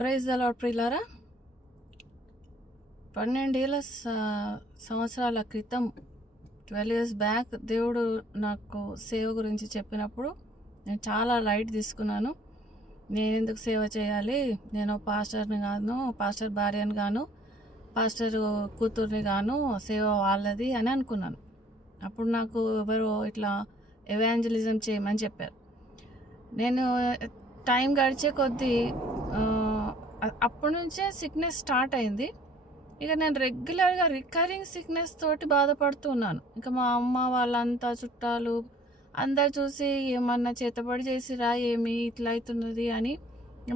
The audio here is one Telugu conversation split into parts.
ప్రైజ్ ద లార్డ్ ప్రియులారా. 12 సంవత్సరాల క్రితం 12 years బ్యాక్ దేవుడు నాకు సేవ గురించి చెప్పినప్పుడు నేను చాలా లైట్ తీసుకున్నాను. నేను ఎందుకు సేవ చేయాలి, నేను పాస్టర్ని గాను, పాస్టర్ భార్యని గాను, పాస్టర్ కూతుర్ని గాను, సేవ వాళ్ళది అని అనుకున్నాను. అప్పుడు నాకు ఎవరో ఇట్లా ఎవాంజలిజం చేయమని చెప్పారు. నేను టైం గడిచే కొద్దీ అప్పటి నుంచే సిక్నెస్ స్టార్ట్ అయింది. ఇక నేను రెగ్యులర్గా రికరింగ్ సిక్నెస్ తోటి బాధపడుతున్నాను. ఇంకా మా అమ్మ వాళ్ళంతా చుట్టాలు అందరు చూసి ఏమన్నా చేతబడి చేసిరా, ఏమి ఇట్లా అవుతున్నది అని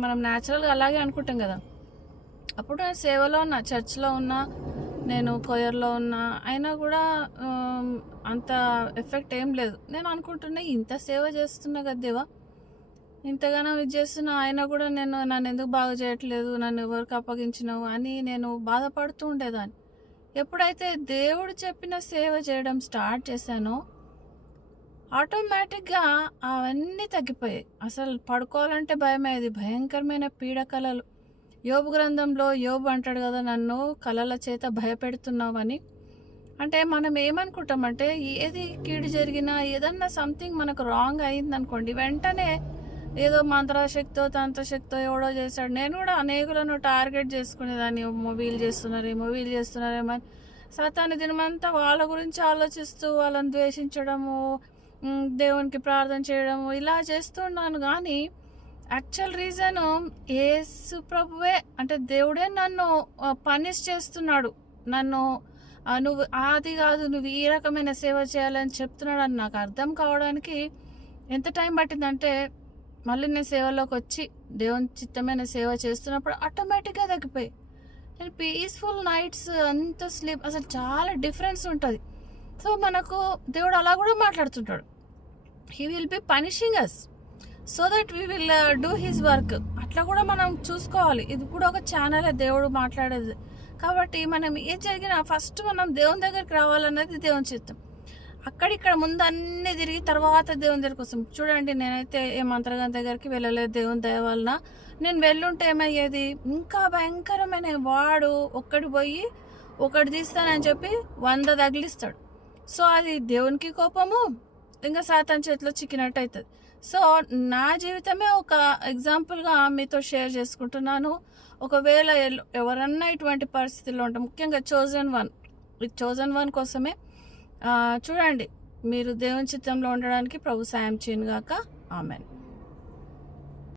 మనం న్యాచురల్గా అలాగే అనుకుంటాం కదా. అప్పుడు నేను సేవలో ఉన్నా, చర్చ్లో ఉన్నా, నేను కొయర్లో ఉన్నా, అయినా కూడా అంత ఎఫెక్ట్ ఏం లేదు. నేను అనుకుంటున్నా ఇంత సేవ చేస్తున్నా కదా దేవా, ఇంతగానో ఇది చేస్తున్నా, అయినా కూడా నన్ను ఎందుకు బాగా చేయట్లేదు, నన్ను ఎవరికి అప్పగించినావు అని నేను బాధపడుతూ ఉండేదాన్ని. ఎప్పుడైతే దేవుడు చెప్పిన సేవ చేయడం స్టార్ట్ చేశానో ఆటోమేటిక్గా అవన్నీ తగ్గిపోయాయి. అసలు పడుకోవాలంటే భయమేది, భయంకరమైన పీడకలలు. యోబు గ్రంథంలో యోబు అంటాడు కదా, నన్ను కలల చేత భయపెడుతున్నావని. అంటే మనం ఏమనుకుంటామంటే ఏది కీడు జరిగినా, ఏదన్నా సంథింగ్ మనకు రాంగ్ అయిందనుకోండి, వెంటనే ఏదో మంత్రశక్తో తంత్రశక్తో ఎవడో చేశాడు. నేను కూడా అనేకులను టార్గెట్ చేసుకునేదాన్ని, వీళ్ళు చేస్తున్నారేమో అని. సాతాను దినమంతా వాళ్ళ గురించి ఆలోచిస్తూ వాళ్ళని ద్వేషించడము, దేవునికి ప్రార్థన చేయడము ఇలా చేస్తున్నాను. కానీ యాక్చువల్ రీజన్ యేసు ప్రభువే, అంటే దేవుడే నన్ను పనిష్ చేస్తున్నాడు. నన్ను నువ్వు అది కాదు, నువ్వు ఈ రకమైన సేవ చేయాలని చెప్తున్నాడు అని నాకు అర్థం కావడానికి ఎంత టైం పట్టిందంటే, మళ్ళీ నేను సేవలోకి వచ్చి దేవుని చిత్తమైన సేవ చేస్తున్నప్పుడు ఆటోమేటిక్గా తగ్గిపోయి నేను పీస్ఫుల్ నైట్స్, అంత స్లీప్, అసలు చాలా డిఫరెన్స్ ఉంటుంది. సో మనకు దేవుడు అలా కూడా మాట్లాడుతుంటాడు. He will be punishing us so that we will do his work. అట్లా కూడా మనం చూసుకోవాలి. ఇది కూడా ఒక ఛానల్, దేవుడు మాట్లాడేది. కాబట్టి మనం ఏం జరిగినా ఫస్ట్ మనం దేవుని దగ్గరికి రావాలన్నది దేవుని చిత్తం. అక్కడిక్కడ ముందు అన్నీ తిరిగి తర్వాత దేవుని దగ్గరికి వస్తాం. చూడండి, నేనైతే ఏ మంత్రగాని దగ్గరికి వెళ్ళలేదు. దేవుని దయ వలన నేను వెళ్ళుంటే ఏమయ్యేది, ఇంకా భయంకరమైన వాడు ఒక్కడి పోయి ఒకటి తీస్తానని చెప్పి 100 తగిలిస్తాడు. సో అది దేవునికి కోపము, ఇంకా సాతాను చేతిలో చిక్కినట్టు అవుతుంది. సో నా జీవితమే ఒక ఎగ్జాంపుల్గా మీతో షేర్ చేసుకుంటున్నాను. ఒకవేళ ఎవరన్నా ఇటువంటి పరిస్థితుల్లో ఉంటాం, ముఖ్యంగా చోజన్ వన్ కోసమే చూడండి, మీరు దేవుని చిత్తంలో ఉండడానికి ప్రభు సాయం చేయను గాక. ఆమెన్.